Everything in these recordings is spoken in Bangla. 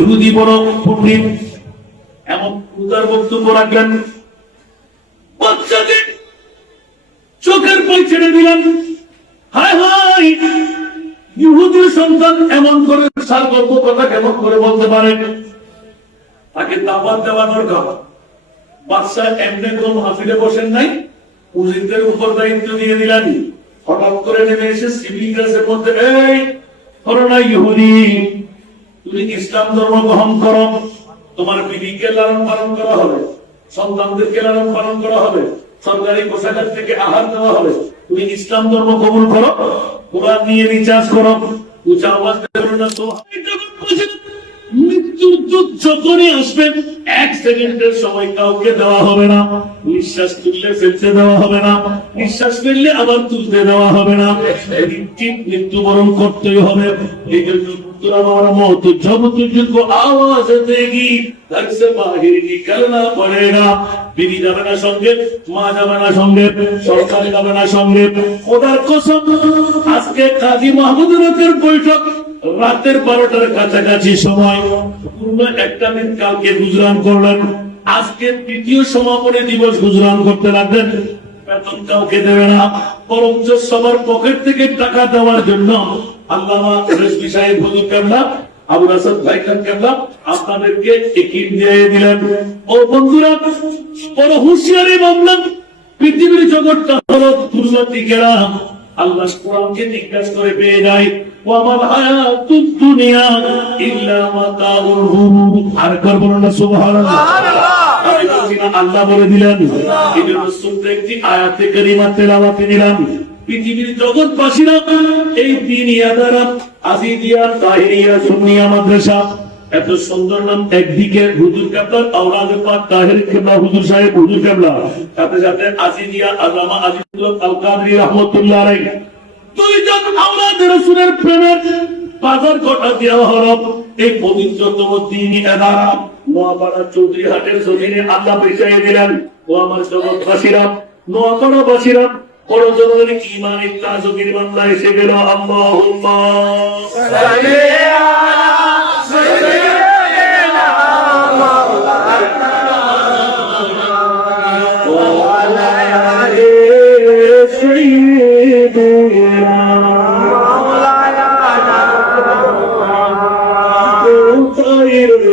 ইহুদি বড় পণ্ডিত এমন উদার বক্তব্য রাখলেন, বাচ্চাকে চোখের পই ছেড়ে দিলেন। হায় হায়, ইহুদির সন্তান এমন করে সারগর্ভ কথা কেমন করে বলতে পারে? তাকে দাওয়াত দেওয়া দরকার। বাচ্চা এমনি কোন মাহফিলে বসেন নাই, উজিরদের উপর দায়িত্ব দিয়ে দিলেন। হঠাৎ করে নেমে এসে সিভিল ড্রেসের মধ্যে, এই করোনা ইহুদি, তুমি ইসলাম ধর্ম গ্রহণ করো, তোমার বিবিকে লালন পালন করা হবে, সন্তানদেরকে লালন পালন করা হবে, সরকারি কোষাগার থেকে আহার দেওয়া হবে, তুমি ইসলাম ধর্ম কবুল করো, কোরআন নিয়ে রিচার্জ করো, উঁচা আওয়াজ দেবেন না। তো মৃত্যুর দুধ যখনই আসবেন, এক সেকেন্ডের সময় কাউকে দেওয়া হবে না। নিঃশ্বাস তুললে ফেলতে দেওয়া হবে না, নিঃশ্বাস ফেললে আবার তুলতে দেওয়া হবে না। ঠিক মৃত্যুবরণ করতেই হবে। এই জন্য हमारा मौत जब तुझको आवाज देगी घर से बाहर निकलना पड़ेगा। बीवी যাবে না সঙ্গে, মা যাবে না সঙ্গে, সরকার যাবে না সঙ্গে। খোদার কসম, আজকে কাজী মাহমুদ হকের বৈঠক রাতের 12টার কাছাকাছি সময়, পূর্ণ একটা দিন কালকে গুজরান করলেন, আজকে তৃতীয় সমাপনী দিবস গুজরান করতে লাগলেন। বেতন কাউকে দেবে না, বরঞ্চ সবার পকেট থেকে টাকা দেওয়ার জন্য আল্লামা রেজভী সাহেব হুজুর কেবলা, আবুল হাসান ভাই খান কেবলা আপনাদেরকে একিন দিয়ে দিলেন। ও বন্ধুরা, বড় হুঁশিয়ারি মামলা। পৃথিবীর জগৎটা হলো দুর্নীতি ঘেরা। আল্লাহ কোরআনকে জিজ্ঞাসা করে পেয়ে যায়, ওয়া মাল হায়াতুদ দুনিয়া ইল্লা মাতাউল গুরুর। আর করব না সুবহানাল্লাহ। আল্লাহ বলে দিলেন। এই জন্য ছোট্ট একটি আয়াতে কারিমা তেলাওয়াত নিলাম। পৃথিবীর জগৎবাসীরা এই দিনিয়া দ্বারা আজিদিয়া, তাহিরিয়া, সুন্নিয়া মাদ্রাসা, এত সুন্দর নাম। একদিকে হুজুর কেবলা আওলাদে পাক তাহির কেবলা হুজুর সাহেব হুজুর কেবলা, সাথে সাথে আজিদিয়া আল্লামা আজিজুল আল কাদরি রাহমাতুল্লাহ আলাইহি, দুইজন আওলাদে রাসূলের প্রেমের বাজার ঘটা দেওয়া হলো। এই পবিত্রতম দ্বীনি আদারা নোয়াপাড়া চৌধুরী হাটের জমিনে আল্লাহ বিছাইয়ে দিলেন। ও আমার জগৎবাসীরা, নোয়াপাড়াবাসীরা, বড় জরুরি ইমানের তাজগির বান্দা এসে গেল। আল্লাহুম্মা সাল্লি আলা সাইয়্যিদিনা মাওলানা ওয়া আলা আলি সাইয়্যিদিনা মাওলানা খায়রুল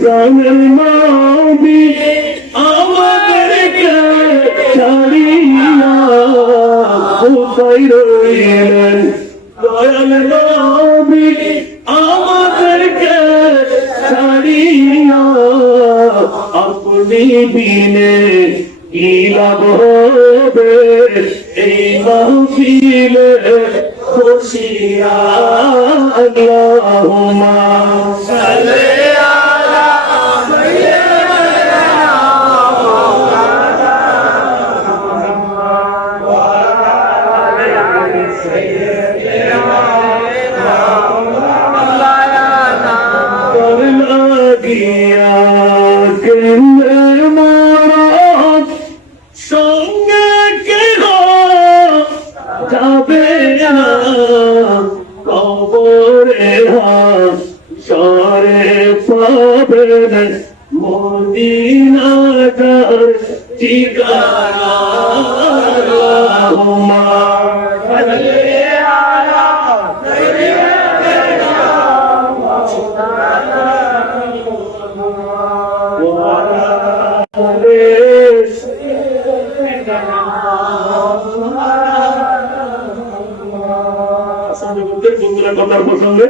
প্রাণের নবী আমাদেরকে ছাড়িয়া খায়রুল দয়াল নবী আমাদেরকে ছাড়িয়া আপনি বিনে কি লাভ হবে এই মাহফিলে খুশিয়া। আল্লাহুম্মা সাল্লি আলা সাইয়্যিদিনা মাওলানা ওয়া আলি সাইয়্যিদিনা মাওলানা লাগিয়া কেন্দ্রে মারব সঙ্গে কেহ যাবে না কবরে হাসরে পাবেন মদিনার ঠিকানা। আল্লাহুম্মা সাল্লি আলা সাইয়্যিদিনা মাওলানা ওয়া আলা আলি সাইয়্যিদিনা মাওলানা। কথার প্রসঙ্গে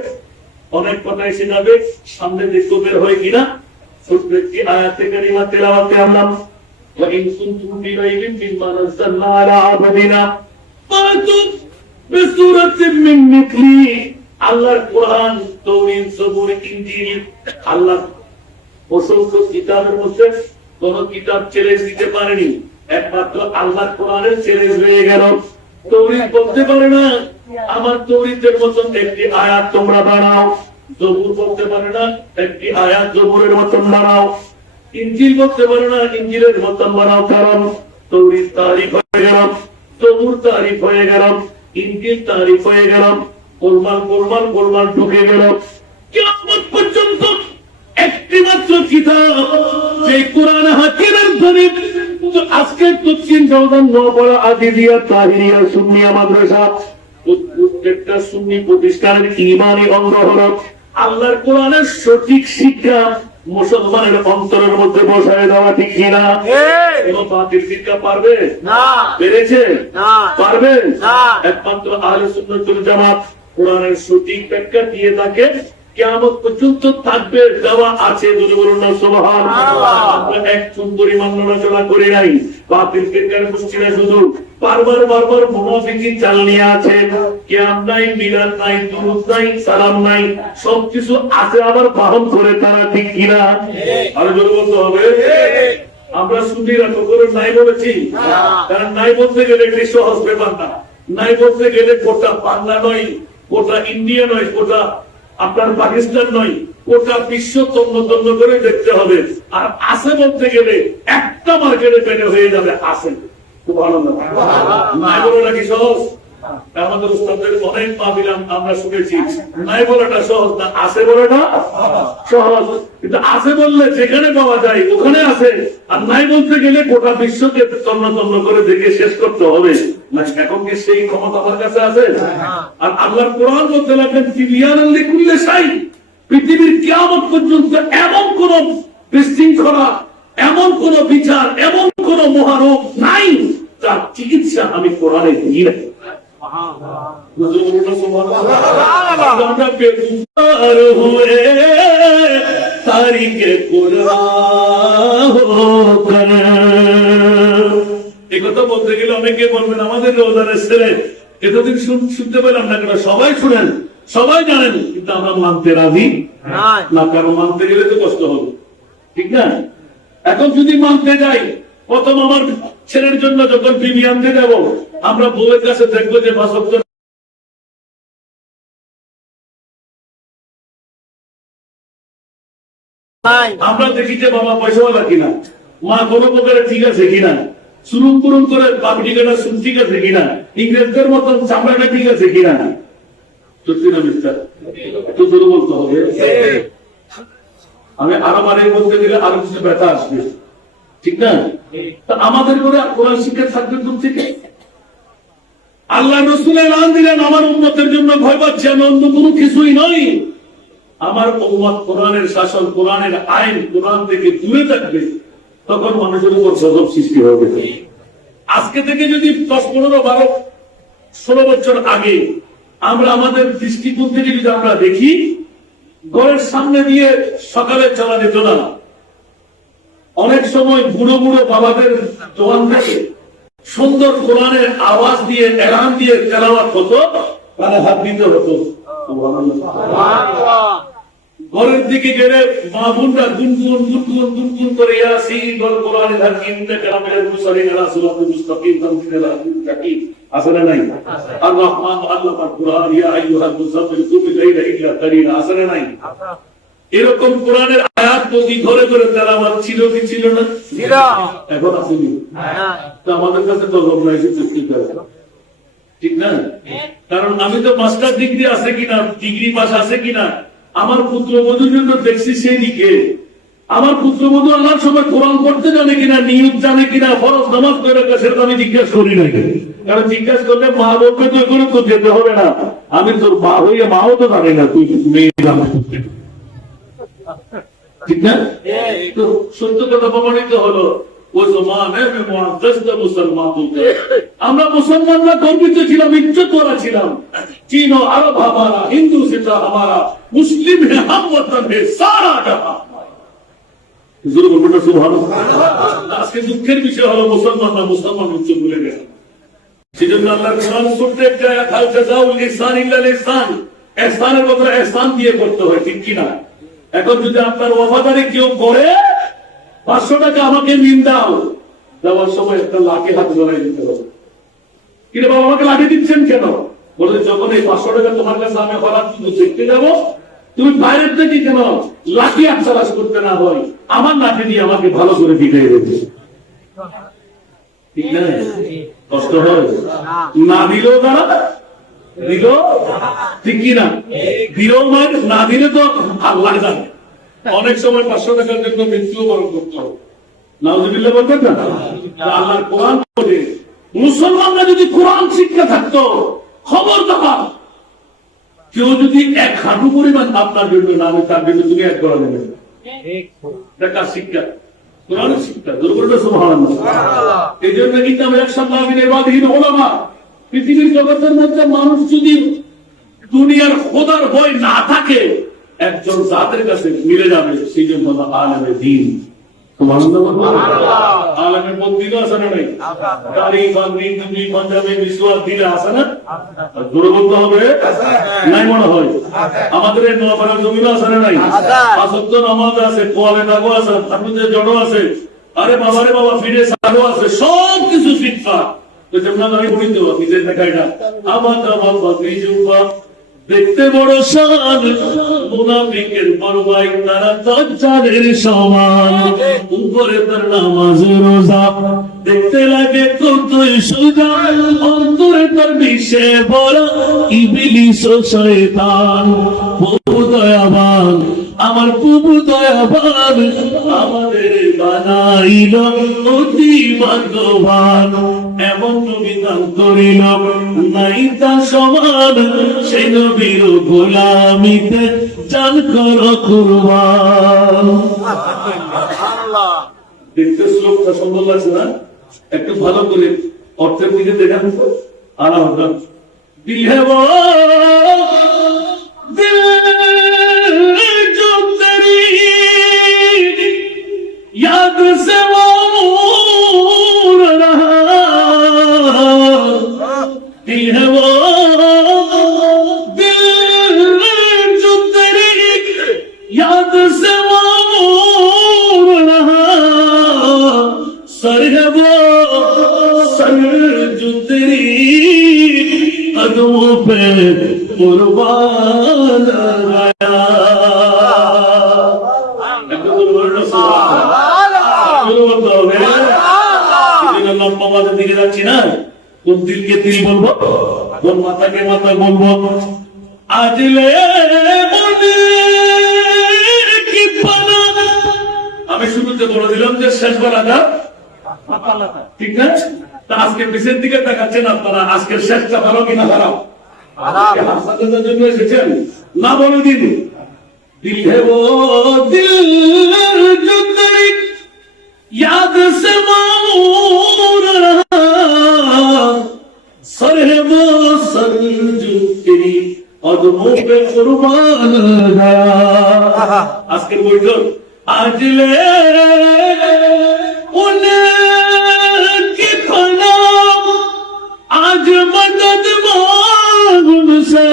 অনেক কথা এসে যাবে, সামনে দেখতে বের হয় কিনা। ছোট্ট একটি আয়াতে কারিমা তেলাওয়াতে আমরা, ওয়া ইন কুনতুম ফি রাইবিন মিম্মা নাযালনা আলা আবদিনা ফাতু বিসূরাতিন মিন মিথলি। আল্লাহর কোরআন, তাওরীত, জবুর, ইনজিল, আল্লাহ অসংখ্য কিতাবের মধ্যে কোন কিতাব চ্যালেঞ্জ দিতে পারেনি, একমাত্র আল্লাহর কোরআনের চ্যালেঞ্জ হয়ে গেল। তাওরীত বলতে পারে না আমার তাওরীতের মতন একটি আয়াত তোমরা বানাও, জবুর বলতে পারে না একটি আয়াত জবুরের মতন বানাও, ইনজিল বলতে পারে না ইনজিলের মতন বানাও। কারণ তাওরীত তারিফ হয়ে গেল, জবুর তারিফ হয়ে গেল, ইনজিল তারিফ হয়ে গেল, গোলমাল গোলমাল গোলমাল ঢুকে গেল। কিয়ামত পর্যন্ত যে কোরআন হাকিমের ধ্বনি আজকের দক্ষিণ জর্দান নওপাড়া আজিজিয়া তাহিরিয়া সুন্নিয়া মাদ্রাসা প্রত্যেকটা সুন্নি প্রতিষ্ঠানের ইমানি অঙ্গ হলো আল্লাহর কোরআনের সঠিক শিক্ষা মুসলমানের অন্তরের মধ্যে বসায় দেওয়া, ঠিক কিনা? কোন বাতিল শিক্ষা পারবে না? পেরেছে? পারবে না। একমাত্র আহলে সুন্নাত ওয়াল জামাত কোরআনের সঠিক ব্যাখ্যা দিয়ে থাকে, কিয়ামত পর্যন্ত থাকবে, দেওয়া আছে। যদি বলুন না সুবহানাল্লাহ। আমরা এক চুন পরিমাণ নড়াচড়া করে নাই। বাতিল ফিরকার গোষ্ঠীরা শুধু বারবার মুনাফিকি চাল নিয়ে আছে। কিয়াম নাই, মিলাদ নাই, দুরূদ নাই, সালাম নাই, সবকিছু আছে আবার পালন করে তারা, ঠিক কিনা? আর জোরে বলতে হবে। আমরা সুন্নিরা কখনো নাই বলেছি? কারণ নাই বলতে গেলে একটি সহজ ব্যাপার না। নাই বলতে গেলে গোটা বাংলা নয়, গোটা ইন্ডিয়া নয়, গোটা আপনার পাকিস্তান নয়, গোটা বিশ্ব তন্ন করে দেখতে হবে। আর আছে বলতে গেলে একটা মার্কেটে পেনে হয়ে যাবে। আসেন খুব ভালো না, নাই বলাটা কি সহজ? আমাদের উস্তাদের অনেক মাহফিল আমরা শুনেছি, নাই বলাটা সহজ না, আছে বলাটা সহজ। কিন্তু আছে বললে যেখানে পাওয়া যায় ওখানে আছে, আর নাই বলতে গেলে গোটা বিশ্বকে তন্ন করে দেখে শেষ করতে হবে। না, এখন কি সেই ক্ষমতা আমার কাছে আছে? আর আল্লাহর কোরআন বলতে লাগলেন তিবিয়ানান লিকুল্লি শাই, পৃথিবীর কিয়ামত পর্যন্ত এমন কোন বিশৃঙ্খলা, এমন কোন বিচার, এমন কোন মহারোগ নাই তার চিকিৎসা আমি কোরআনে দিই না। একথা বলতে গেলে অনেকে বলবেন আমাদের রোজারের ছেলে, এতদিন শুনতে পেলাম না কেন? সবাই শুনেন, সবাই জানেন, কিন্তু আমরা মানতে রাজি না। কারণ মানতে গেলে তো কষ্ট হবে, ঠিক না? এখন যদি মানতে যাই, প্রথম আমার ছেলের জন্য যখন বিবি আনতে যাবো, আমরা বউয়ের কাছে দেখবো যে আমরা দেখি যে বাবা পয়সাওয়ালা কিনা, মা কোনো প্রকারে ঠিক আছে কিনা, সুরুম পুরুম করে বাপটি কাটা সুর ঠিক আছে কিনা, ইংরেজদের মতন চামড়াটা ঠিক আছে কিনা। সত্যি না মিস্টার? একটু জোরে বলতে হবে। আমি আরো মানের বলতে গেলে আরো কিছু ব্যথা আসবে, ঠিক না? তা আমাদের করে কোরআন শিক্ষা থাকবে দূর থেকে। আল্লাহ রাসূল এলান দিলেন আমার উম্মতের জন্য ভয় পাচ্ছে, আমি অন্য কোনো কিছুই নয়। আমার উম্মত কোরআনের শাসন, কোরআনের আইন, কোরআন থেকে দূরে থাকবে, তখন মানুষের উপর গজব সৃষ্টি হবে। আজকে থেকে যদি 10, 15, 12, 16 বছর আগে আমরা আমাদের দৃষ্টিকোণ থেকে যদি আমরা দেখি, ঘরের সামনে দিয়ে সকালে চলা যেত না। অনেক সময় বুড়ো বাবাদের দোয়ান থেকে সুন্দর কোরআনের আওয়াজ দিয়ে, এলান দিয়ে তেলাওয়াত হতো, কানে হাত দিতে হতো। ঘরের দিকে গেলে মা বোনরা গুনগুন করে ইয়াসিন ওয়াল কোরআনিল হাকীম ইন্নাকা লামিনাল মুরসালিন আলা সিরাতিল মুস্তাকিম তানজিলাল আজিজিল হাকীম। আসলে নাই? আর রহমান আল্লামাল কোরআন ইয়া আইয়ুহাল মুযাম্মিল কুম লাইলা ইল্লা কালিলা। আসলে নাই? এরকম কোরআনের আয়াত প্রতি ঘরে তেলাওয়াত ছিল কি ছিল না? ছিল। এখন আসেনি। তো আমাদের কাছে তো গল্প নাই, ঠিক না? কারণ আমি তো মাস্টার ডিগ্রি আছে কিনা, ডিগ্রি পাস আছে কিনা, আমার পুত্রবধূর জন্য দেখছি সেই দিকে। আমার পুত্রবধূ আল্লাহর সময় কোরআন পড়তে জানে কিনা, নিয়ত জানে কিনা, ফরজ নামাজ করে সেটা আমি জিজ্ঞাসা করি নাই। কারণ জিজ্ঞাসা করলে মা বলবে তো এগুলো তো যেতে হবে না, আমি তোর মা হইয়া মাও তো জানে না, তুই মেয়ে জানা, ঠিক না? তো সত্য কথা প্রমাণিত হলো ও জমানে মে মুআজ্জাজ মুসলমান। আমরা মুসলমানরা গর্বিত ছিলাম, ইজ্জতওয়ালা ছিলাম। চীন ও আরব হামারা, হিন্দু সিতা হামারা, মুসলিম হে হাম ওয়াতন হে সারা জাহান। হুজুর বলবেন না সুবহানাল্লাহ? আজকে দুঃখের বিষয় হলো মুসলমান উচ্চ ভুলে গেছে। সেজন্য আল্লাহর কোরআন পড়তে একটা হাল জাযাউল ইহসান ইল্লাল ইহসান, ইহসানের বদলে ইহসান দিয়ে করতে হয়, ঠিক কি না? এখন যদি আপনার ওয়াফাদারি কেউ করে 500 টাকা আমাকে নিন দাও, দেওয়ার সময় একটা লাঠি হাত ধরাই দিতে হবে। কিন্তু বাবা আমাকে লাঠি দিচ্ছেন কেন? বলে যখন এই 500 টাকা তোমার কাছে আমি হঠাৎ দেখতে যাবো, তুমি বাইরের থেকে কেন লাঠি হাত চালাস করতে না হয়, আমার লাঠি দিয়ে আমাকে ভালো করে পিটাই দেবে, ঠিক না? কষ্ট হয় না? দিলেও তারা দিল, ঠিক কিনা? দিলেও না দিলে তো আল্লাহ জানে। অনেক সময় 500 টাকার জন্য মৃত্যু বরণ করতে হবে। নাউজুবিল্লাহ বলবেন না? আল্লাহর কোরআন পড়ে মুসলমানরা যদি কোরআন শিক্ষা থাকতো, খবরদার কেউ যদি এক হাঁটু পরিমাণ আপনার জন্য না আমি তার জন্য তুমি এক করা নেবে। দেখা শিক্ষা, কোরআনের শিক্ষা, দুর্বলটা সুবহানাল্লাহ। এই জন্য কিতাবে একসাল্লাহ বিবাদহীন ওলামা, পৃথিবীর জগতের মধ্যে মানুষ যদি দুনিয়ার খোদার ভয় না থাকে, একজন জাতের কাছে মিলে যাবে, সেই জন্য আলেমে দ্বীন। আলেমের মন্দিরও আছে না নাই? দাড়ি বাংলি টুপি পাঞ্জাবি মিসওয়াক দিলে আছে না? জোরে বলতে হবে নাই মনে হয়? আমাদের এই নোয়াপাড়ার জমিও আছে না নাই? আসত্য নামাজ আছে, কোয়ালে দাগো আছে, আপনাদের জড়ো আছে, আরে বাবা রে বাবা ফিরে সাগো আছে, সব কিছু শিক্ষা। তো যেমন আমি বলি তো নিজের দেখাইটা আমার আমার বাকি জুম্বা দেখতে বড় শান, মুনাফিকের পরবাই তারা দাজ্জালের সমান। উপরে তার নামাজ রোজা দেখতে লাগে কতই সোজা, অন্তরে তার বিষে ভরা ইবলিস ও শয়তান। প্রভু দয়াবান, আমার প্রভু দয়াবান, আমাদের বানাইল অতি ভাগ্যবান। এমন নবী দান করিল নাই তার সমান, সেই নবীর গোলামিতে জান কর কুরবান। দেখতে শ্লোকটা সুন্দর লাগছে না? একটু ভালো করে অর্থের দিকে দেখান তো। আলাদা দিল হে वो दिल जो तेरी याद से मामूर रहा, दिल है वो दिल जो तेरी याद से मामूर रहा, सर है वो सर जो तेरी कदमों पे कुर्बान गया। লম্বা মাথার দিকে যাচ্ছি না, কোন দিলকে দিল বলবো, কোন মাথাকে মাথা বলবো। আজলে কি পানা, আমি শুরুতে বলে দিলাম যে শেষবার আদা, ঠিক না? তা আজকে পিছের দিকে দেখাচ্ছেন আপনারা, আজকের শেষটা ভালো কিনা খারাপ? হাসানের জন্য এসেছেন না? বলে দিন দিল হে वो दिल जो तेरी याद से मामूर रहा, सर है वो सर जो तेरी कदमों पे कुर्बान गया। আজকের বৈঠক আজলে उनकी फना, आज मदद मांग उनसे,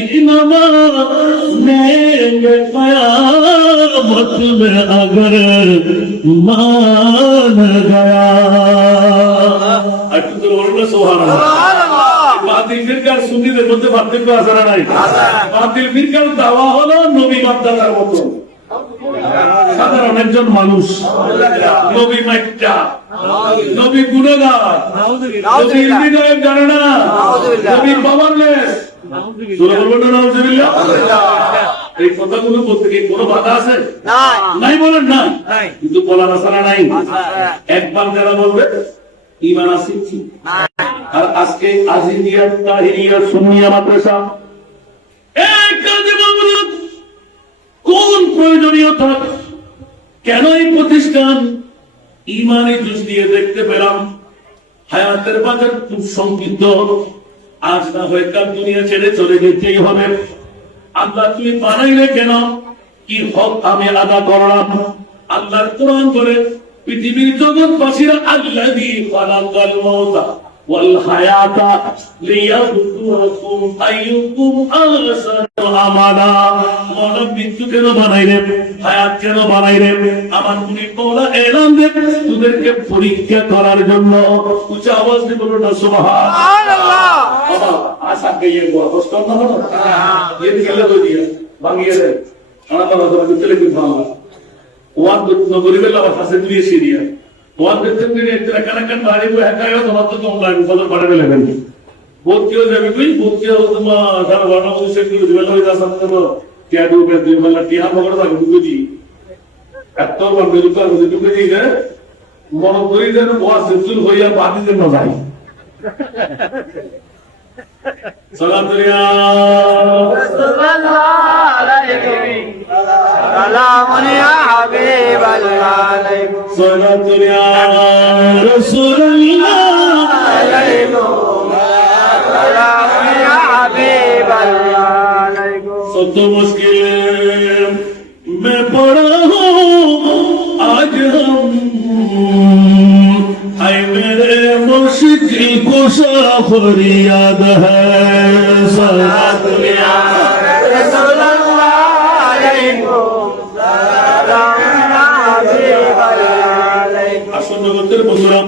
इनमा नेंगे कयामत में अगर मान गया। একটু তো বললো সুবহানাল্লাহ। বাতিল ফিরকার সুন্নিদের মধ্যে পার্থক্য আছে না নাই? বাতিল ফিরকার দাওয়া হলো নবী বাদদাতার মতো সাধারণ একজন মানুষ, নবী মাইটা, নবী গুণগার, নবীর হৃদয়ের জানে না, নবীর পাওয়ারলেস। এই কথাগুলো বলতে কি কোনো বাধা আছে? নাই বলেন না, কিন্তু বলার আসারা নাই। একবার যারা বলবে ঈমান আছে, আর আজকে আজিজিয়া তাহিরিয়া সুন্নিয়া মাদ্রাসা এই কাজে মামলুক কোন প্রয়োজনীয়তা, কেন এই প্রতিষ্ঠান? ইমানি জুস দিয়ে দেখতে পেলাম হায়াতের বাজার খুব সংকীর্ণ, আজ না হয় কাল দুনিয়া ছেড়ে চলে যেতেই হবে। আল্লাহ তুমি বানাইলে কেন? কি হক আমি আদা করলাম? আল্লাহর কোরআন বলে পৃথিবীর জগৎবাসীরা আল্লাযী খালাকাল মাউতা ওয়াল হায়াতা লিয়াবলুয়াকুম আইয়ুকুম আহসানু আমালা। মৌলা মৃত্যু কেন বানাইলেন, হায়াত কেন বানাইলেন? আমার মুনি মৌলা এলান দেন তোদেরকে পরীক্ষা করার জন্য। উচ্চ আওয়াজ দিয়ে বলো না সুবহানাল্লাহ। বাবা আশা গিয়ে বড় কষ্ট না হলো, এই দিকে তো দিয়ে ভাঙিয়ে দেয় আমার বাবা তো চলে গেল। বাবা ওয়ান নগরী বেলা ফাসে দিয়ে সিরিয়া ওয়ান দেখতে দিনে কানাকান ভারী হয়ে একাই তোমার তো অনলাইন ফলো পড়ে গেলেন। বহুত কেউ যাবে কই, বহুত কেউ তোমার সারা বারো বছর করে বেলা হয়ে যাচ্ছে তো টিয়া ডুবে দুই বেলা টিয়া পকেটে থাকে ঢুকে দিই এত বান্ধব ঢুকে দিই না মনে করি যেন বস জুল হইয়া বাদি যেন যায় सत मुश्किल में पड़ा हूँ आज हम आए मेरे मुश्किल कुशा फरियाद है सारा दुनिया আসন জগতের বন্ধুরা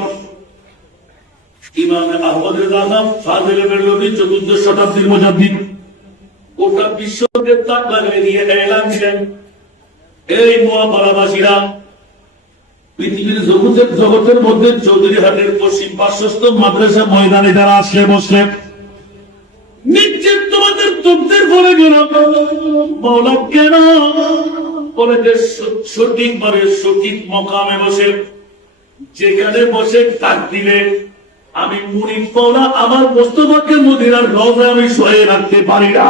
ইমাম আহমদ রেজা খান ফাজিল বেরলভী 14 শতাব্দীর মুজাদ্দিদ গোটা বিশ্বকে তাক লাগিয়ে দিয়ে এলান দিলেন এই নোয়াপাড়াবাসীরা পৃথিবীর জগতের মধ্যে চৌধুরীহাটের পশ্চিম পার্শ্বস্থ মাদ্রাসা ময়দানে যারা আসলে বসলে নিশ্চিত তোমাদের তথ্যের পরে গেল মৌলা কেন বলে যে সঠিকভাবে সঠিক মকামে বসে যেখানে বসে ডাক দিলে আমি মুরিদ পাওনা আমার মোস্তফাকে মদিনার রওজায় আমি সয়ে রাখতে পারি না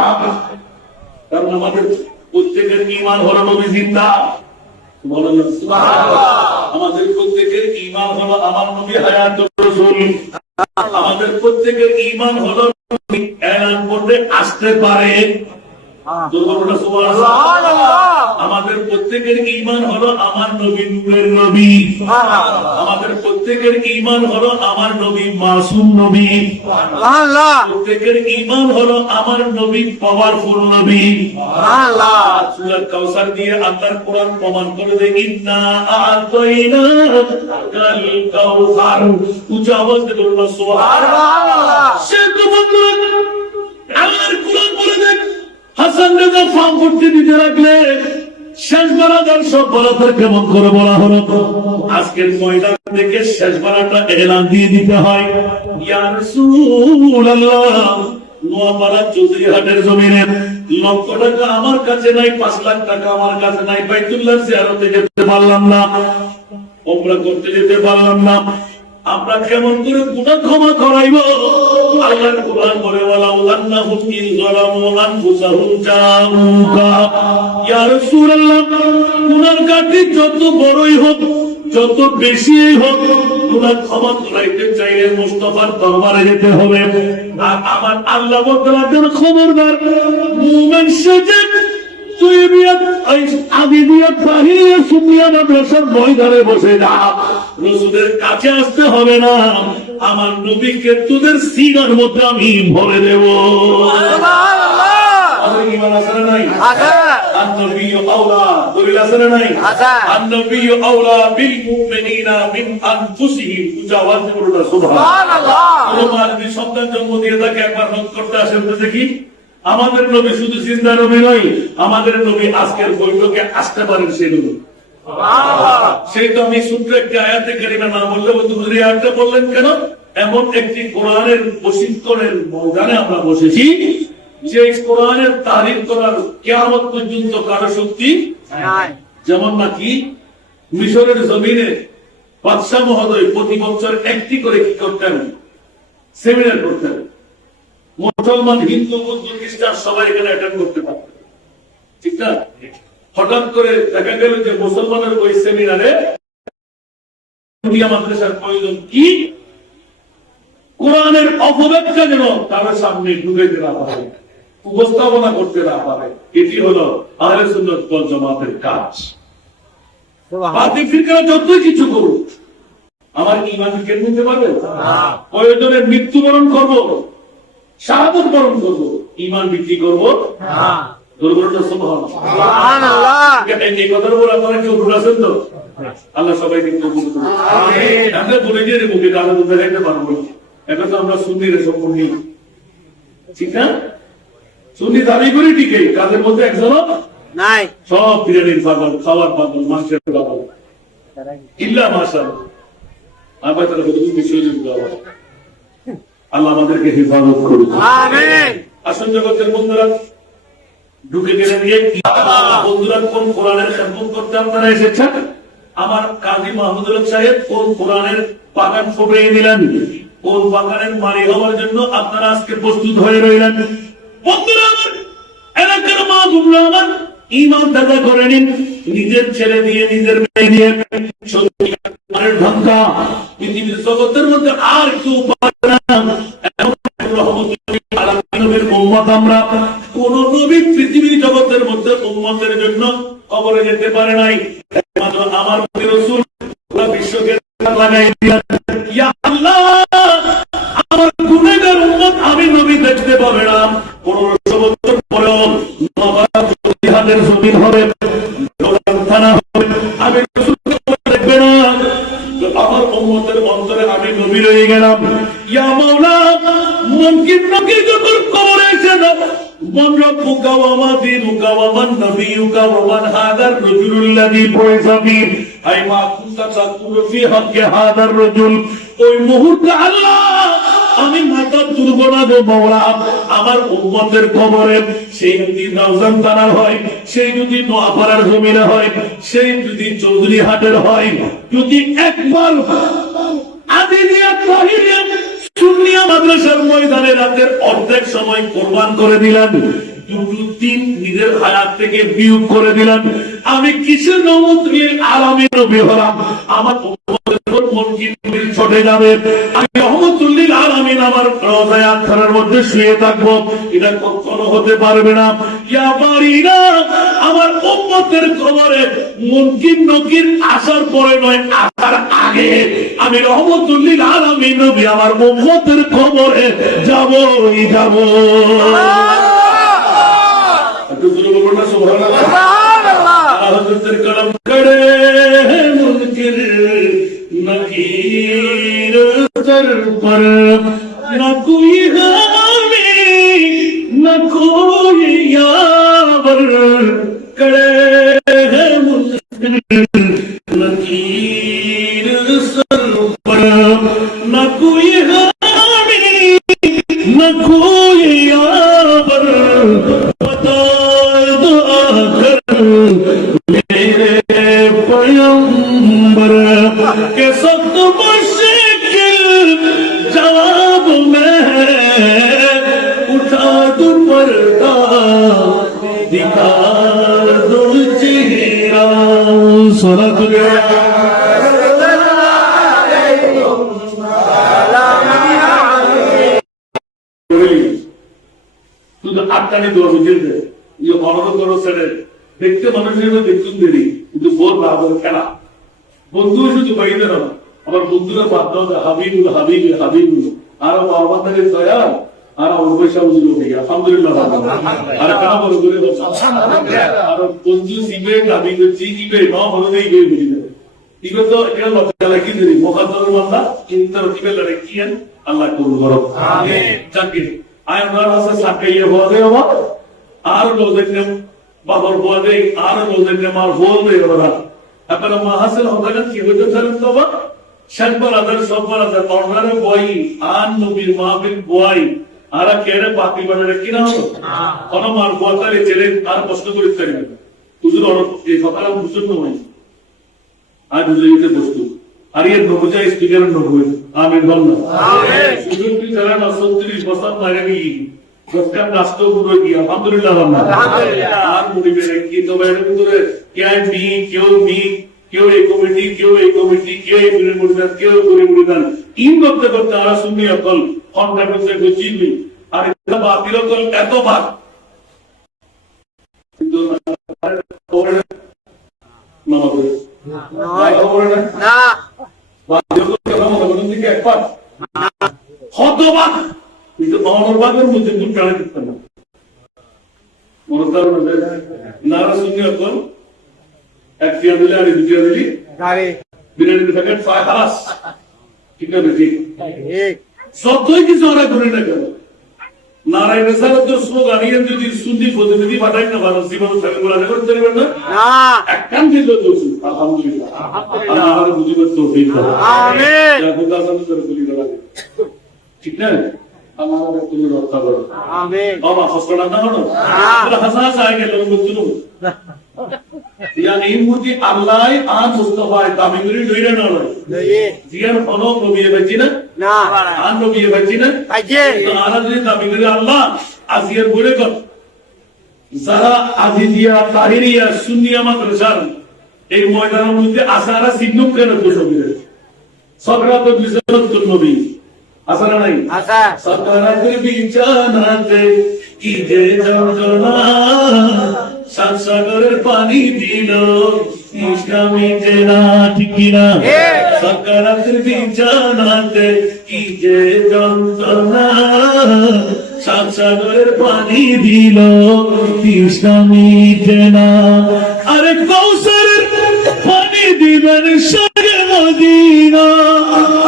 কারণ আমাদের প্রত্যেকের ঈমান হলো নবী জিন্দা বলেন সুবহানাল্লাহ আমাদের প্রত্যেকের ঈমান হলো আমার নবী হায়াতুর রাসূল আমাদের প্রত্যেকের ঈমান হলো নবী এলান করতে আসতে পারে আমাদের প্রত্যেকের ঈমান হলো আমার নবী নূরের নবী আমাদের প্রত্যেকের ঈমান হলো আমার নবী মাসুম নবী প্রত্যেকের ঈমান হলো আমার নবী পাওয়ারফুল নবী সূরা কাউসার দিয়ে আল্লাহর কোরআন প্রমাণ করে দেয় ইন্না আ'তাইনাকাল কাউসার উচ্চ আওয়াজ দিয়ে বলুন সুবহানাল্লাহ সে তো বন্ধু আল্লাহর কোরআন বলে দেয় হাসান রেজা ফার্ম করতে দিতে রাখলে শেষ বেলা দর্শক বলাতে কেমন করে বলা হলো আজকের ময়দান থেকে শেষ বেলাটা এলান দিয়ে দিতে হয় ইয়া রাসূলুল্লাহ নোয়াপাড়া চৌধুরীহাটের জমিনে লক্ষ টাকা আমার কাছে নাই 5 লাখ টাকা আমার কাছে নাই বাইতুল্লাহ জিয়ারতে যেতে পারলাম না ওমরা করতে যেতে পারলাম না আমরা কেমন করে গুনাহ ক্ষমা করাইব আল্লাহর কোরআন বলে ওয়ালাউ আন্নাহুম ইন যালামু আনফুসাহুম জাউকা ইয়া রাসূলুল্লাহ গুনার কাটি যত বড়ই হোক যত বেশি হোক গুনাহ ক্ষমা করাইতে চাইলে মুস্তাফার দরবারে যেতে হবে আর আমার আল্লাহ বলেন খবরদার মুমিন সেজে ময়দানে বসে না রসুলের কাছে আসতে হবে না আমার নবীকে তোদের সিনার মধ্যে আমি ভরে দেব সন্তান জন্ম দিয়ে তাকে একবার হজ করতে আসেন তো দেখি আমাদের নবী শুধু জিন্দা নবী নয় আমাদের নবী আজকের বৈঠকে আসতে পারেন সেগুলো সেই তো আমি সূত্র একটি আয়াতে কারিমা না বললে হুজুর এই আয়াতটা বললেন কেন এমন একটি কোরআনের প্রশিক্ষণের ময়দানে আমরা বসেছি যে কোরআনের তারিফ করার কিয়ামত পর্যন্ত কারো শক্তি নাই যেমন নাকি মিশরের জমিনে বাদশাহ মহোদয় প্রতি বছর একটি করে কি করতেন সেমিনার করতেন মুসলমান হিন্দু বৌদ্ধ খ্রিস্টান সবাই এখানে অ্যাটেন্ড করতে পারত ঠিক না হঠাৎ করে দেখা গেল যে মুসলমানের ওই সেমিনারে মাদ্রাসার প্রয়োজন কি কোরআনের অপব্যাখ্যা যেন তার সামনে ঢুকে না পারে উপস্থাপনা করতে না পারে এটি হলো আহলে সুন্নাত ওয়াল জামাতের কাজ বাতিল ফিরকা যতই কিছু করুক আমার ঈমান কেন নিতে পারবে প্রয়োজনে মৃত্যুবরণ করবো শাহাদাত বরণ করবো ঈমান বিক্রি করবো দুর্ঘটনা সুবহানাল্লাহ এই কথার উপর আপনারা কেউ ভুলাছেন তো আল্লাহ সবাইকে কবুল করুন আমিন আমরা বলে দিয়ে মুখে কাজ দেখাইতে পারবো এখন তো আমরা সুন্নি রে সম্পূর্ণ ঠিক না সুন্নি দাবি করি ঠিকই কাজের মধ্যে একজনও নাই সব বিরিয়ানির পাগল খাবার পাগল মাংসের পাগল ইল্লা মাশাআল্লাহ আবার তারা বলতে বিষয় আল্লাহ আমাদেরকে হেফাজত করুন আমিন আসুন জগতের বন্ধুরা ঢুকে গেলেন। বন্ধুরা, কোন কোরআনের খেদমত করতে আপনারা এসেছেন? আমার কাজী মাহমুদুল হক সাহেব কোন কোরআনের বাগান ফুটিয়ে দিলেন, কোন বাগানের মালি হওয়ার জন্য আপনারা আজকে প্রস্তুত হয়ে রইলেন। বন্ধুরা আমার, এলাকার মা বোনরা আমার, ইমান দাদা করে নিন, নিজের ছেলে দিয়ে নিজের মেয়ে দিয়ে ঢাকা পৃথিবীর জগতের মধ্যে আর কেউ পারে না। আমরা কোন নবী পৃথিবীর জগতের মধ্যে উম্মতের জন্য কবরে যেতে পারে নাই। আমার রাসূল বিশ্বকে লাগাই দিলেন, ইয়া আল্লাহ, আমার গুনাহগার উম্মত আমি নবী দেখতে পাবে না। 1500 বছর পরেও জিহাদের জমিন হবে, থানা হবে, আমি রাসূলকে দেখবে না। আমার উম্মতের অন্তরে আমি নবী রয়ে গেলাম। ইয়া মাওলা, মুমকিন নাকি যখন কবরে এসে না, মান রাব্বুকা ওয়া মা দীনুকা ওয়া মান নাবিয়ুকা ওয়া মান হাদার রাজুলুল লাযী বুইসা ফী আই মা কুনতা তাকুলু ফী হাক্কি হাদার রাজুল। ওই মুহূর্তে আল্লাহ আমি মাথা তুলব না গো মাওলা। আমার উম্মতের কবরে সেই যদি নওজান থানার হয়, সেই যদি নোয়াপাড়ার জমিনে হয়, সেই যদি চৌধুরী হাটের হয়, যদি একবার আদিনিয়া তাহিরিয়া সুন্নিয়া মাদ্রাসার ময়দানে রাতের অর্ধেক সময় কোরবান করে দিলেন, দুটো দিন নিজের হায়াত থেকে বিয়োগ করে দিলেন, আমি কিসের রহমতুল আলামিন নবী হলাম? আমার উম্মতের মন কি ছটে যাবে? আমি রহমতুল আলামিন আমার রওজায়ে আতহারের মধ্যে শুয়ে থাকবো, এটা কখনো হতে পারবে না। ইয়া বারিনা, আমার উম্মতের কবরে মুনকির নকির আসার পরে নয়, আসার আগে আমি রহমতুল আলামিন নবী আমার উম্মতের কবরে যাবই যাব। कलम करे मुनकिर नकीर सर पर न कोई हामी न कोई यावर करे मुनकिर नकीर सर पर न कोई हामी न कोई यावर मेरे पैगंबर के सख्त मुश्किल जवाब में उठा दो पर्दा दिखा दो चेहरा सड़क শুধু আটটানি দোয়া বুঝিয়ে দেয় অনুরোধ করো ছেড়ে দেখতে মানুষের দেখুন দেরি, কিন্তু বোর বাহাদুর খেলা বন্ধু শুধু বাইরে না, আমার বন্ধুরা বাদ দাও হাবিবুল হাবিব হাবিবুল আর আমাদের দয়াল আর ওর পয়সা বুঝলো আলহামদুলিল্লাহ। আর কেন বড় করে আর বন্ধু শিখবে দাবি করছি ইবে ন হলো নেই গিয়ে বুঝি দেবে ইবে তো এটা লজ্জা লাগি দেরি মুখাদ্দর বান্দা চিন্তা রকিবে লড়ে কি আল্লাহ কবুল করো আমিন। যাকে আয় আমরা আছে সাকাইয়ে বলে বাবা আর লোজেন বাবার বলে আর লোজেন মার বলবে ওরা আপনারা মাহাসিল হবে কি হতে চান তো বা শেখবার আদার সববার আদার অর্ডারে বই আন নবীর মাহফিল বই আর কেড়ে বাকি বানারে কিনা হলো কোন মার বলতারে ছেলে আর প্রশ্ন করতে পারবে হুজুর এই সকালে বুঝুন নয় আর বুঝাইতে বস্তু আর এর নবজা স্পিকারের নবই আমিন বলনা আমিন। হুজুর কি জানেন 37 বছর মারে নি দশটা রাষ্ট্র পুরো কি আলহামদুলিল্লাহ আলহামদুলিল্লাহ। আর মুড়িবে কি তো বাইরে ভিতরে কে মি কেউ এই কমিটি কেউ এই কমিটি কেউ এই মুড়িদান কেউ করে মুড়িদান ইন করতে করতে আর শুনি অকল কন্ট্রাক্ট করতে বুঝিনি আর এটা বাতিল কল এত ভাগ কিন্তু না না বাতিল করতে আমাদের দিকে একবার হতবাক কিন্তু অনর্বাদের মধ্যে কোন কারণে দিতে না মনে করো নারা শুনি এখন এক টিয়া দিলে আর দুটিয়া দিলি বিরিয়ানি প্যাকেট খালাস ঠিক আছে ঠিক সত্যই কিছু ওরা করে না কেন নারায়ণ সাহেব তো স্লোগান ইয়ে যদি সুন্দি প্রতিনিধি পাঠাই না ভারত জীবন সাহেব বলা করতে পারবেন না একখান দিল তো আলহামদুলিল্লাহ আমার বুঝিবার তৌফিক দাও আমিন ঠিক না আমাদের তুমি রক্ষা করো আমিন বাবা হসপিটাল না হলো হাসা হাসা আগে গেল বুঝছো ইয়ানি মুতি আল্লাহ আর মুস্তাফা তামিগুরি দইরা না হলো জিয়ার হলো নবী বাজি না না আর নবী বাজি না আজে তো আলাদা তামিগুরি আল্লাহ আজিয়ার বলে কর যারা আজিদিয়া তাহিরিয়া সুন্নিয়া মাদ্রাসার এই ময়দানের মধ্যে আসারা সিগনুক কেন করবে সরকার তো বিজনত নবী আসারা নাই আশা সরকার বিছানাতে কি যে যন্ত্রণা সাত সাগরের পানি দিল ইসলামী জেনা ঠিক কিনা সরকার বিছানাতে কি যে যন্ত্রণা সাত সাগরের পানি দিল ইসলামী জেনা আরে কৌশলের পানি দিবেন সাগে মদিনা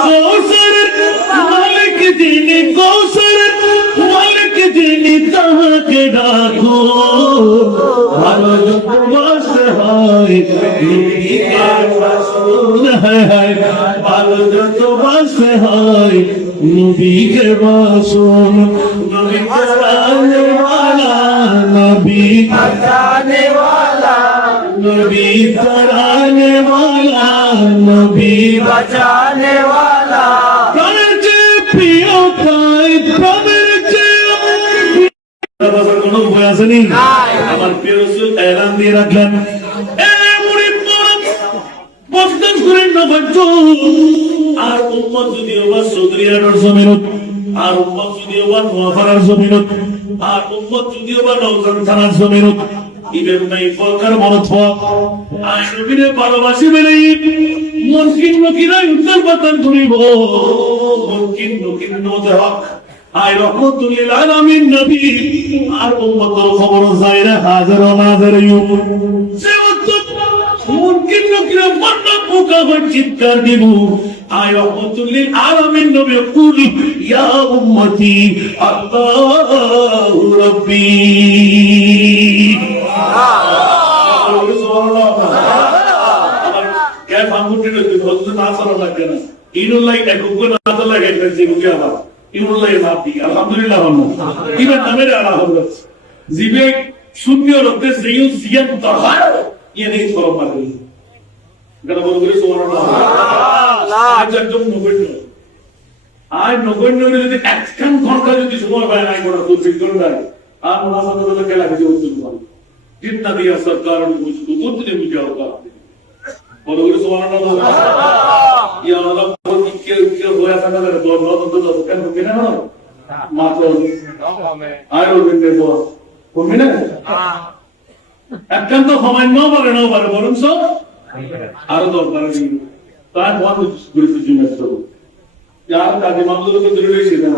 কৌশলের মালিক যিনি কৌশলের মালিক যিনি তাহাকে ডাকো ভালো যুগবাস হয় ভালো যুগবাস হয় নবীকে বাসন নবী তারানে वाला নবী जाने वाला नबी तराने वाला नबी बचाने वाला प्राणের চেয়ে প্রিয় পাই প্রাণের চেয়ে বাবার কোনো উপায় আছে নি আমার প্রিয় রাসূল এলান দিয়ে রাখলেন এ মুরিদ বদন করেন না বাচ্চু আর উম্মত যদি ওবা চৌধুরীয়ার জমিনত আর উম্মত যদি ওবা নোয়াপাড়ার জমিনত আর উম্মত যদি ওবা নওগাঁ থানার জমিনত ইবেন নাই ফলকার মনত আই নবীরে ভালোবাসি বলেই মনকিন নকিরা উত্তর পাতন করিব মনকিন নকিন নদেহ আই রহমতুল্লিল আলামিন নবী আর উম্মতের খবর যায়রা হাজার নাজার ইউ সে উত্তর মনকিন নকিরা মন্ন পোকা হয়ে চিৎকার দিব আই রহমতুল্লিল আলামিন নবী কুল ইয়া উম্মতি আল্লাহু রাব্বি নগণ্য যদি একখান ঘন্টা যদি সময় পায় নাই করা 2-3 ঘন্টায় আর মোনাজাত খেলা কিছু উত্তর जितना दिया सरकार ने मुझको उतने मुझे औकात दी बोलो सुभान अल्लाह या अल्लाह बहुत के होया था ना तो तो क्या हो गया ना मातो आयो बिंदे को তুমি না একান্ত সময় ন পারে বরং সব আরো দরকার নেই তার বন্ধ গুরুত্ব জন্য তো यार কাজে মামলাগুলো ধরে রয়েছে না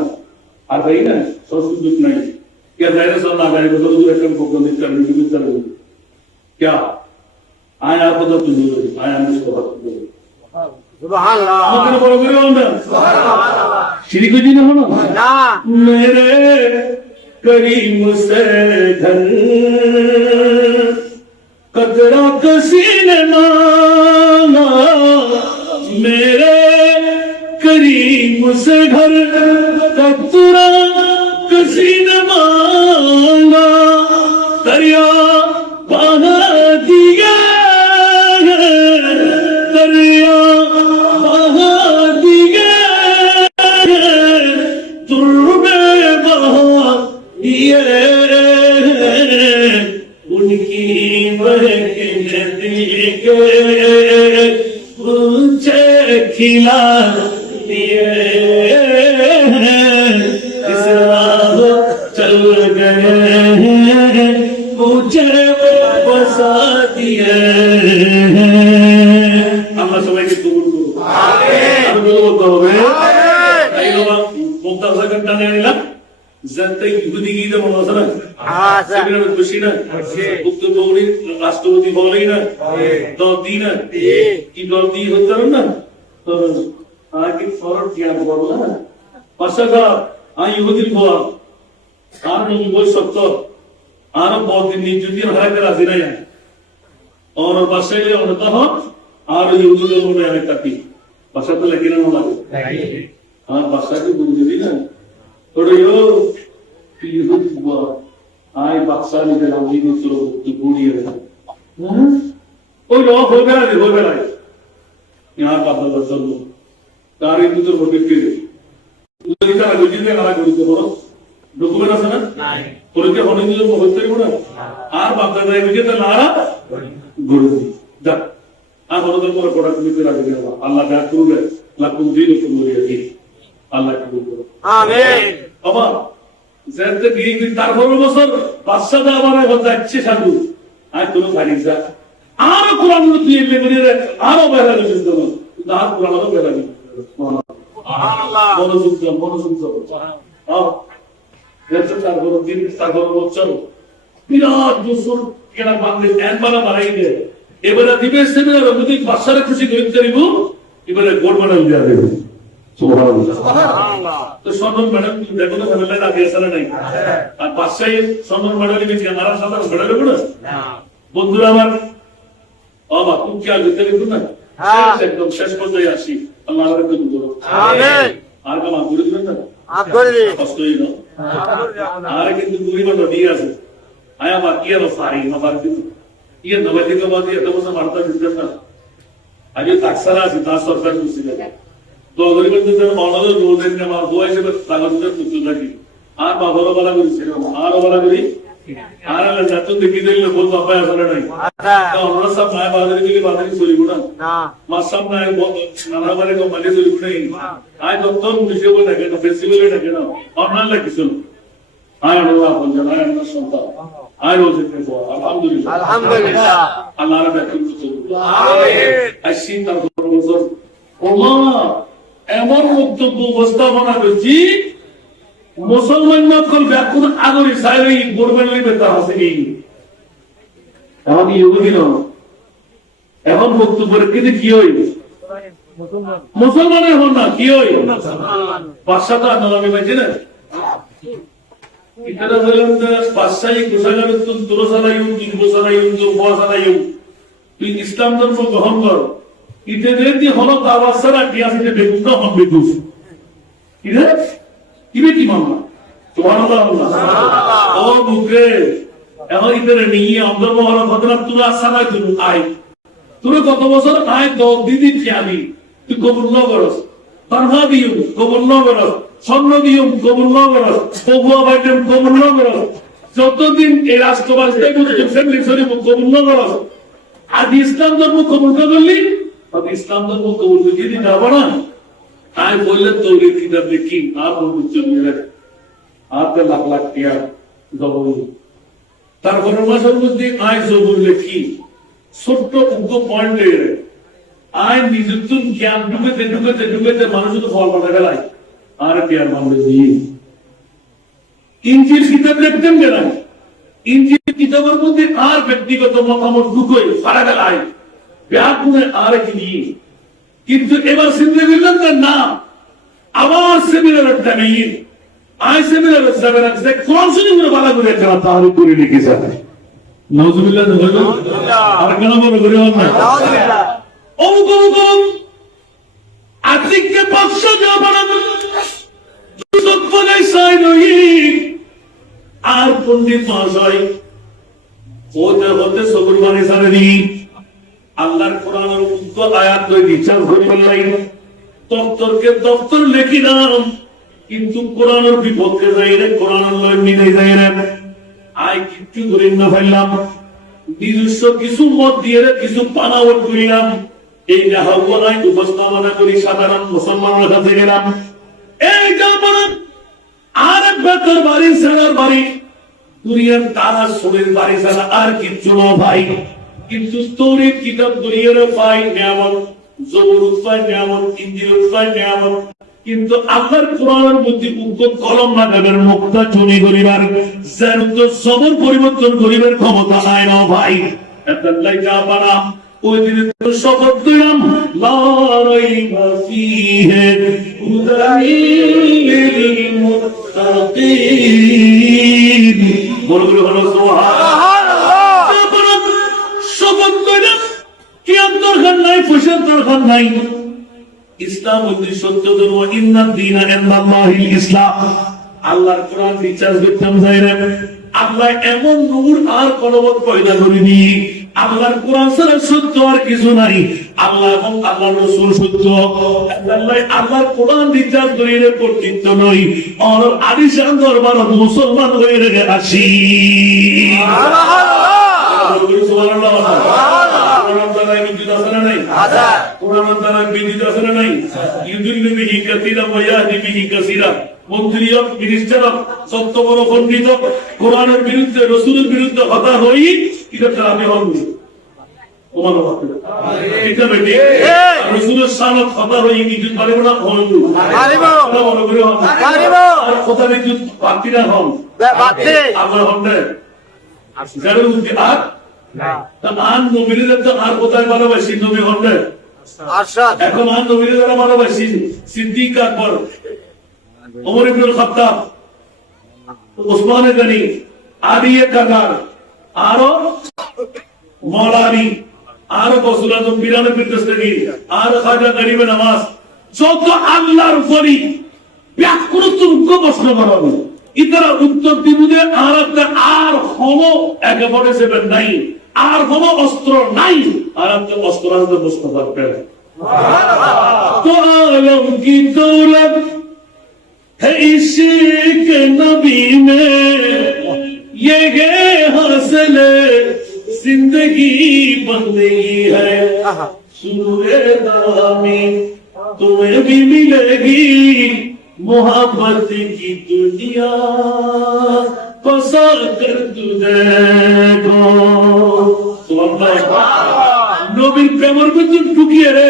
আর ভাই না সংস্কৃত নাই क्या जाहिर है ना गाड़ी को तो एकदम फोकस नहीं करने की तरह क्या आया आपको तो तुझे आया मुझको सुभान अल्लाह मगर बरोबर होंगे सुभान अल्लाह श्री को जी ने हो ना मेरे करीम से धन कतरा कसी ने मांगा मेरे करीम से घर कतरा किसी ने मांगा दरिया बहा दिया दरिया बहा दिया तुर्बे बहा दिए उनकी महकने के ऊंचे खिला दिए चल गए मुझे बसा दिए আমরা সবাইকে কবুল করব আমিন আমি বলবো হবে তাই বাবা মুক্তাসা ঘন্টা নিয়ে নিলাম জানতে ইহুদি গীতে মনে আছে না আচ্ছা সেখানে খুশি না মুক্ত বৌরি রাষ্ট্রপতি বলেই না দর্দি না কি দর্দি হতে না তো আগে ফরট জ্ঞান বললা পাশাকা আই ইহুদি বল আর নবী সত্য আর বহুত দিন যদি হারাতে রাজি নাই और বাসায় ले होता हो আর ইহুদি লোক में हमें काटी भाषा तो लेकिन ना लगे हां भाषा की बुद्धि दी ना तो ওরেও পিহুবা আই বাক্সা নিতে আমি নিতর ভক্তি গুড়িয়ে ওই লোক হয়ে বেড়ায় यहाँ का बदल जरूर तारी तो होते फिर उधर का रोजी ने कहा करी तो बोलो डॉक्यूमेंट আছে না নাই পরীক্ষা হলে দিলে হতে পারে না আর বাপদা ভাই বুঝে তো নারা গুরু যা আর হলো তো পরে পড়া তুমি করে দিবে আল্লাহ যা করবে লাকুম দিন কুমরিয়াতি আল্লাহ কবুল করুন আমিন বাবা যেতে বিয়ে তার বড় বছর বাদশা দা আমার হচ্ছে সাধু আর কোনো ফারিজা আরো কোরআন দিয়ে লেগে আরো বেলা গেছে তো আর কোরআন তো বেলা গেছে সুবহানাল্লাহ মনোযোগ তার বড় দিন তার বড় বছর বিরাট বছর কেনা বাংলা এনবালা বাড়াই দে এবারে দিবে সেমিনার যদি বাচ্চারা খুশি করতে দিব এবারে গোল বানাই দেয়া দেবে সুবহানাল্লাহ তো সম্মান ম্যাডাম দেখো তো ভালো লাগে আসলে নাই আর বাচ্চাই সম্মান ম্যাডাম কি ক্যামেরা সাথে ঘড়ে দেব না বন্ধুরা আমার বাবা তুমি কি আর দিতে দিত না একদম শেষ পর্যায়ে আসি আল্লাহ আমাদের কবুল করুন আমিন আর কামা করে দিবেন না আপ করে দিন কষ্ট হইল আর কিন্তু গরিব নদী আছে আয় আমার কি আর সারি আমার কিন্তু ইয়ে নবে থেকে বাদে এত বছর মারতা দিতেন না আগে তাকসারা আছে তার সরকার বুঝতে গেল তো গরিবের জন্য অনাদের রোজ এনে আমার দোয়া হিসেবে তাগদের মুক্তি থাকি আর বাবারও বলা করেছে আরও বলা করি আর নতুন দেখি দিল বল বাবা আসলে নাই তো আমরা সব মায় বাজারে গেলে বাজারে চলি গুণা না মার সব নাই নানা বারে কো মানে চলি গুণা আয় দত্তর মুশে বলে কেন ফেস্টিভ্যালে না কেন অনলাইন কিছু আয় আল্লাহ বলেন আয় আল্লাহ সন্তান আয় রোজে দেখো আলহামদুলিল্লাহ আলহামদুলিল্লাহ আল্লাহ রাব্বুল আলামিন আমিন আসি তার বছর ওমা এমন বক্তব্য উপস্থাপনা করছি মুসলমান নকল ব্যাকুল আগরি সাইরে গড়বেন লইবে তা আছে কি এখন ইহুদি না এখন বক্তব্যের কিন্তু কি হই মুসলমানের হন না কি হই বাদশাহ তো আনামি বাজে না ইতারা বলেন যে বাদশাহী গোসাগার তুই দুরসালাইউ তিন বছরাইউ দুবছরাইউ তুই ইসলাম ধর্ম গ্রহণ কর ইতে যদি হলো তাওয়াসরা কি আছে যে বেগুন না হন বেগুন ইরে কিবে কি মামলা সুবহানাল্লাহ ও বুকে এখন ইতারে নিয়ে আমদার মহল ঘটনা তুই আসানাই তুই আই তুই কত বছর আয় 10 দিন খেয়ালি তুই কবুল না করস তারহা দিও কবুল না করস স্বর্ণ দিও কবুল না করস পবুয়া বাইটেম কবুল না করস যতদিন এই রাষ্ট্রবাসীকে বুঝতে ফ্যামিলি শরীফ কবুল না করস আজ ইসলাম ধর্ম কবুল করলি তবে ইসলাম ধর্ম কবুল যদি যাবো না তাই বললে তৌরিদ কিতাব দেখি আর বুঝতে মিলে আর লাখ লাখ টিয়া জবর তারপর মাসের মধ্যে আয় জবর লেখি ছোট্ট উগ্র পয়েন্ট আয় নিযুক্ত জ্ঞান ঢুকেতে মানুষ তো ফল পাঠা গেলাই আর জ্ঞান মানুষ দিয়ে ইঞ্জিল কিতাব লিখতেন গেলাই ইঞ্জিল কিতাবের মধ্যে আর ব্যক্তিগত মতামত ঢুকে পাঠা গেলাই ব্যাকুণে আর কি নিয়ে কিন্তু এবার চিন্তা করলেন না আবার সেমিনারের টাইমে আই সেমিনারের যাবে না যে কোন সুযোগে বালা করে খেলা তাহলে করে লিখে যাবে নাউজুবিল্লাহ আর কেন বড় করে হন না নাউজুবিল্লাহ অমুক আজকে 500 জবান দুধ বলাই সাই নই আর পণ্ডিত মহাশয় হতে সবর মানে সারেনি আল্লাহর কোরআনের উদ্ভট আয়াত লই বিচার করিবেন নাই দপ্তরকে দপ্তর লেখি নাম কিন্তু কোরআনের বিপক্ষে যাই রে কোরআনের লই মিলে যাই রে আই কিচ্ছু করি না ফেললাম নিজস্ব কিছু মত দিয়ে কিছু পানাওয়াট করিলাম এই যাহাই উপস্থাপনা করি সাধারণ মুসলমানের কাছে গেলাম এই যাপনা আর বেতর বাড়ি সারার বাড়ি দুনিয়ার তারা শরীর বাড়ি সারা আর কিচ্ছু না ভাই কিন্তু তৌরিদ কিতাব দুনিয়ার পাই নিয়ামত জবর পাই নিয়ামত ইঞ্জিল পাই নিয়ামত কিন্তু আল্লাহর কোরআনের মধ্যে উগ্র কলম লাগাবের মুক্তা চুরি করিবার যার তো সবর পরিবর্তন করিবার ক্ষমতা নাই না ভাই এতলাই যা পারা ওই দিনে তো শপথ দিলাম লা রাইবা ফীহি হুদালিল মুত্তাকিন বড় বড় হলো সুবহানাল্লাহ শপথ কইলাম কিয়াম দরকার নাই পয়সার দরকার নাই ইসলাম হচ্ছে সত্য ধর্ম ইন্নাদ দীনা ইনদাল্লাহিল ইসলাম আল্লাহর কোরআন রিচার্জ করতাম যাই না আল্লাহ এমন নূর আর কলবত পয়দা করিনি আল্লাহর কোরআন ছাড়া সত্য আর কিছু নাই আল্লাহ এবং আল্লাহ রসুল সত্য আল্লাহর কোরআন রিচার্জ করিলে কর্তৃত্ব নই আর আদিশান দরবারত মুসলমান হয়ে রেখে আসি মন্ত্রী মিনিস্টার সত্য বড় পণ্ডিত কোরআনের বিরুদ্ধে রসুলের বিরুদ্ধে কথা হই এটা তারা আমি হন রসুলের সালত কথা হই বিদ্যুৎ পারিব না কথা বিদ্যুৎ প্রার্থীরা হন আমার হন্ডে আর নবীর আর কোথায় ভালোবাসি নবী হন্ডে এখন আর নবীর দ্বারা ভালোবাসি সিদ্দিক আকবর ওমর ইবনুল খাত্তাব ওসমান গনি আলী কাকার আরো মৌলানি আরো গৌসুল আজম পীরানের বিরুদ্ধে আর খাজা গরিবে নামাজ যত আল্লাহর বলি ব্যাকুরত্ব প্রশ্ন করা হবে ইতারা উত্তর দিবে আর আপনার আর হলো একেবারে সেবেন নাই আর কোনো অস্ত্র নাই আর আপনার অস্ত্র আনতে প্রশ্ন থাকবে তো আলম কি দৌলত है इश्क नबी में ये हासिल जिंदगी बंदगी है सूरे दामी तुम्हें भी मिलेगी मोहब्बत की दुनिया पसा कर तुझे को नबीर प्रेमर ভিতর ঢুকিয়ে রে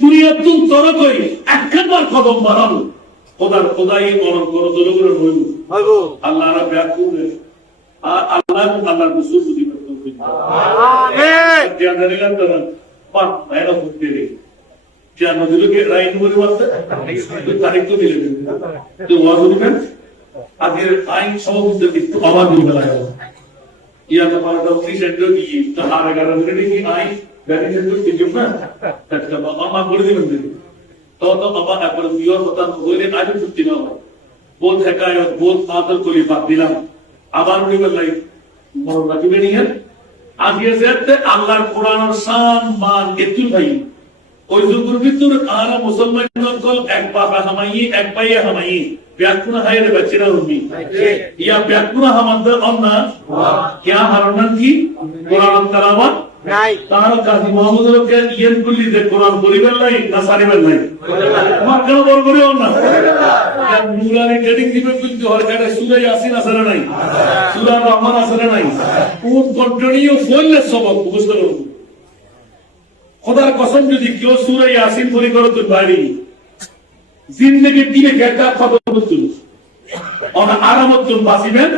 দুনিয়া তুম তোর কই একবার কদম বাড়াবো খোদার খোদাই মরণ করো দরগুলো হইব আল্লাহ রা ব্যাকুল আর আল্লাহ এবং আল্লাহর রাসূল যদি তৌফিক আমিন ধ্যান দিলেন তো পাঁচ ভাইরা হতে রে জানো দিলকে রাইন করে বলতে তারিখ তো দিলেন তো ওয়াজ দিবেন আগে আইন সমাজে একটু আওয়াজ দিবে লাগে ইয়া তো পারো সেন্টার কি তো আর 11 মিনিট কি আইন গাড়ি সেন্টার কি জমা একটা বাবা করে দিবেন तो अब अपन व्यूअर होता बोले आज छुट्टी ना हो बहुत हकायत बहुत आदर को बात दिला আবার উনি বললেন মনে রাখবে নি আজ এসে আল্লাহর কোরআনের শান মান এতুল ভাই ওই যুগের ভিতর আর মুসলমান কল এক পাপা হামাই এক পায়ে হামাই ব্যাকুনা হায়রে বাচ্চারা উনি ইয়া ব্যাকুনা হামাদের অন্না क्या হারানান কি কোরআন তেলাওয়াত নাই তার কাজী মুহাম্মদের কে ইয়েন কুল্লি যে কোরআন বলিবেন নাই না সারিবেন নাই আমার কেন বল করিও না ইয়া নুরানি ট্রেডিং দিবে কিন্তু হর কাটা সূরা ইয়াসিন আসলে নাই সূরা রহমান আসলে নাই কোন কন্টিনিউ ফুললে সবক বুঝতে পারবো খোদার কসম যদি কেউ সূরা ইয়াসিন পড়ি করো তো বাড়ি জিন্দেগি দিনে একটা খবর বলতুন আর আরামত তুমি বাঁচিবেন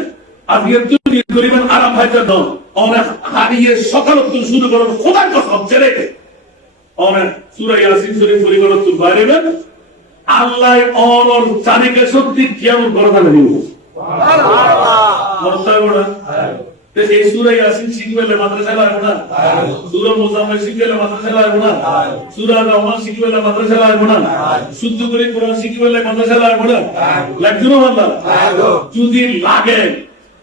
আজকে তুমি করিবেন আরাম হয়তো না অনেক হারিয়ে সকালত শুরু করেন খোদার কসম ছেড়ে অনেক সূরা ইয়াসিন শরীফ পড়ি করো তো বাইরেবেন আল্লাহ অনর চারিকে শক্তি কিয়ামত করতে দিব সুবহানাল্লাহ মরতাবড়া তে এই সূরা ইয়াসিন শিখবেলে মাদ্রাসা লাগবে না সূরা মুজাম্মিল শিখবেলে মাদ্রাসা লাগবে না সূরা রহমান শিখবেলে মাদ্রাসা লাগবে না শুদ্ধ করে কোরআন শিখবেলে মাদ্রাসা লাগবে না লাগবে না আল্লাহ যদি লাগে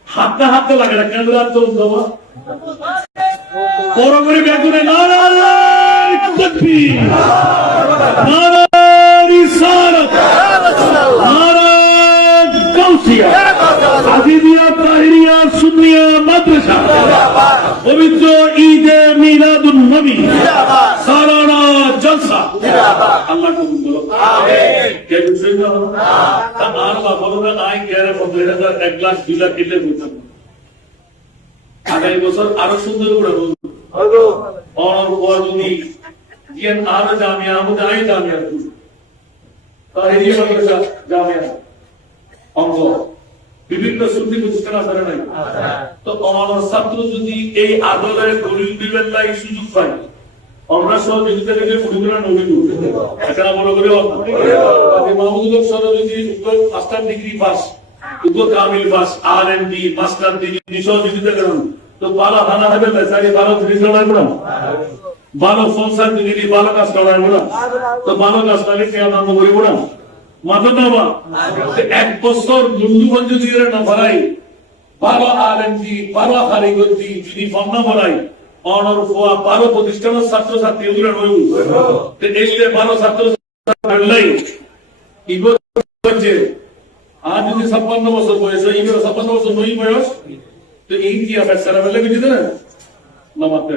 হাতে হাতে লাগে না কেন রাত তো দেবো বড় করে বেগুনে নারায় তাকবীর নারায় রিসালাত নারায় গাউসিয়া আজিদিয়া তাহিরিয়া সুন্নিয়া মাদ্রাসা পবিত্র ঈদে মিলাদুন নবী সালানা জলসা আল্লাহ কবুল করো আমিন কে বুঝছেন না আর বাবা আই গেরে বদলে এক গ্লাস 2 লাখ কিলো করতে আগামী বছর আরো সুন্দর করে হইব আর ওয়াজুনি জ্ঞান আর জামিয়া আমাদের আই জামিয়া তাহিরিয়া মাদ্রাসা জামিয়া অঙ্গ বিভিন্ন সুন্নি প্রতিষ্ঠান আছে নাই তো আমার ছাত্র যদি এই আদলের গরিব দিবেন নাই সুযোগ পায় আমরা সহযোগিতা থেকে পরিমাণ নবীন এটা বড় করে মাহমুদুল সরোজি মাস্টার ডিগ্রি পাস কামিল পাস আরএমডি মাস্টার ডিগ্রি সহযোগিতা করেন তো ভালো খানা হবে বেচারি ভালো জিনিস লড়াই না ভালো সংসার ডিগ্রি ভালো কাজ লড়াই না তো ভালো কাজ লাগলে কে আনন্দ করিব না মাথা দেওয়া এক বছর বন্ধু যদি এরা না ভরাই, বারো আলেন্দি বারো কারিগরি যদি ফর্ম না ভরাই, অনর ফোয়া 12 প্রতিষ্ঠানের ছাত্রছাত্রী এগুলো রইব। এই যে 12 ছাত্র ছাত্রী আজ যদি 56 বছর বয়স হয়, 56 বছর নই বয়স, তো এই কি আপনার সারা বেলা বুঝতে না না মাত্র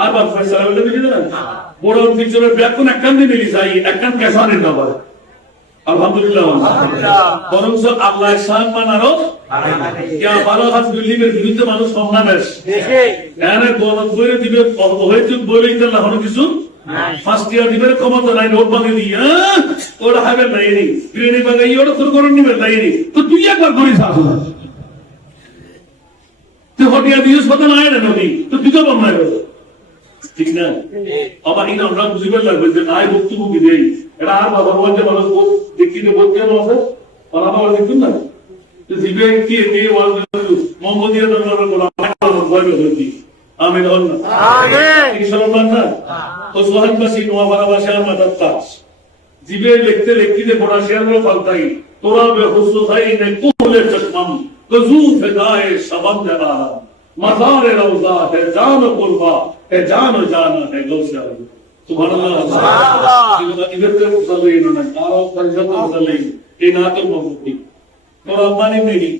আর বাদ সারা বেলা বুঝতে না বড় পিছনে ব্যাকুন একখান দিয়ে মিলি যাই একখান কেসানের নাম্বার আলহামদুলিল্লাহ। বরঞ্চ আল্লাহ সম্মান আরো 12 হাত বিল্ডিংয়ের বিরুদ্ধে মানুষ সমাবেশ এখানে গলত বইরে দিবে হয়তো বলেই দিলে হলো কিছু ফার্স্ট ইয়ার দিবে ক্ষমতা নাই, নোট বানিয়ে দিয়ে ওরা হবে লাইনি বিরিয়ানি বাগাই ওরা তোর করে নিবে লাইনি, তো তুই একবার করিস আসলে তুই হটিয়া দিস কথা নাই না নদী, তো তুই তো বম নাই ঠিক না। আবার এই আমরা বুঝিবার লাগবে যে নাই বক্তব্য কি দেই এটা আর বাবা বলতে মানুষ দেখিতে বলতে আছে ওরা আবার দেখুন না দিবে কি এই মোহাম্মদিয়া দরবারের গোলাম ভয় হতি আমিন আল্লাহ আমিন ইনশাআল্লাহ না তো সোহানবাসী নোয়াপাড়াবাসী আর মাদাত্তাস জিবে লিখতে লিখতে পড়া শেয়ারও পাল্টাই তোরা বেহুসুসাইন কুলে চশমাম গজু ফিদায়ে শবন্দ আলম মাজারে রওজা হে জান কুরবা হে জান জানা হে গৌসা সুবহানাল্লাহ সুবহানাল্লাহ ইবতে মুসল্লিন না তারা পরিষদ মুসল্লিন এই নাতুল মফতি তোরা মানে মেরি